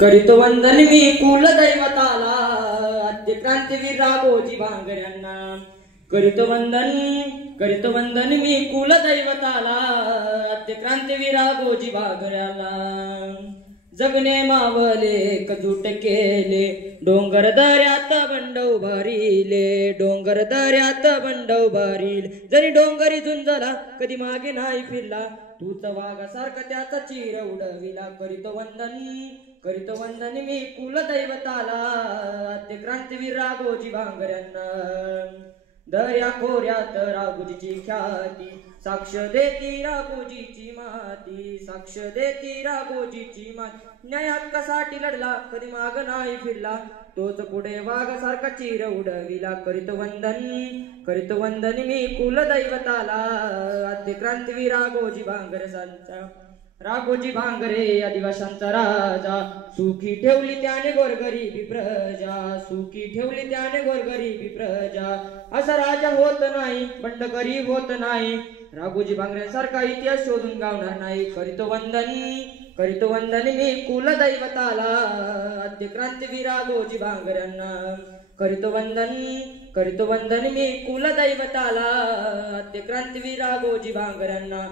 करीतो वंदन मी कुलदैवताला, आद्य क्रांतीवीर राघोजी भांगऱ्यांना. करीतो वंदन मी कुलदैवताला, आद्य क्रांतीवीर राघोजी भांगऱ्याला. जगणे मावले एकजूट केले, डोंगर दऱ्यात बंड उभारिले, डोंगर दऱ्यात बंड उभारिले. जरी डोंगरी झुंजला कधी मागे नाही फिरला, तूच वाघासारखा त्याचा चीर उडविला. करीतो वंदन मी कुलदैवताला, आद्य क्रांतीवीर राघोजी भांगऱ्यांना. दर्या खोऱ्यात राघोजीची ख्याती, साक्ष देती राघोजीची माती, साक्ष देती राघोजीची माती. न्याय हक्कासाठी लढला कधी माग नाही फिरला, तोच पुढे वाघासारखा चीर उडविला. करीतो वंदन मी कुलदैवताला, आद्य क्रांतीवीर राघोजी भांगरसांचा. राघोजी भांगरे आदिवासांचा राजा, सुखी ठेवली त्याने गोरगरिबी प्रजा, सुखी ठेवली त्याने गोरगरिबी प्रजा. असा राजा होत नाही, बंड गरीब होत नाही, राघोजी भांगऱ्यांसारखा इतिहास शोधून गावणार नाही. करीतो वंदन मी कुलदैवताला, आद्य क्रांतीवीर राघोजी भांगऱ्यांना. करीतो वंदन मी कुलदैवताला, आद्य क्रांतीवीर राघोजी भांगऱ्यांना.